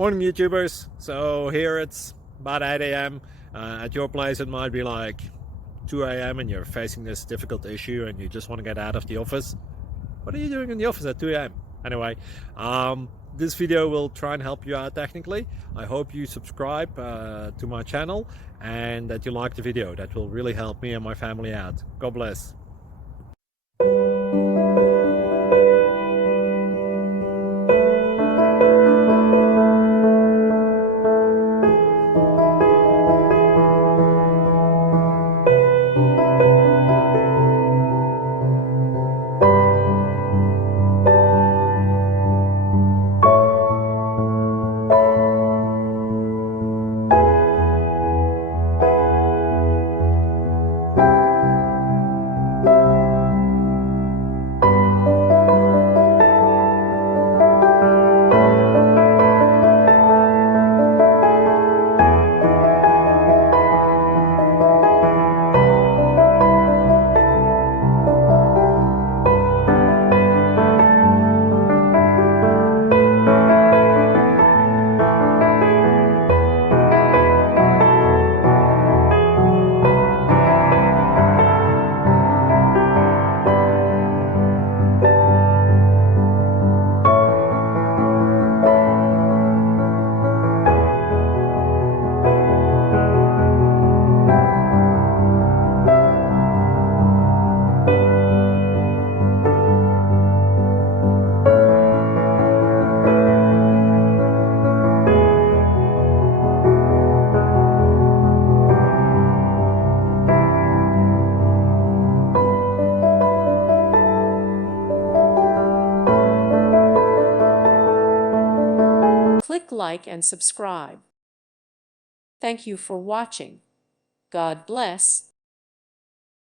Morning YouTubers. So here it's about 8 a.m. At your place it might be like 2 a.m. and you're facing this difficult issue and you just want to get out of the office. What are you doing in the office at 2 a.m.? Anyway, this video will try and help you out technically. I hope you subscribe to my channel and that you like the video. That will really help me and my family out. God bless. Click like and subscribe. Thank you for watching. God bless.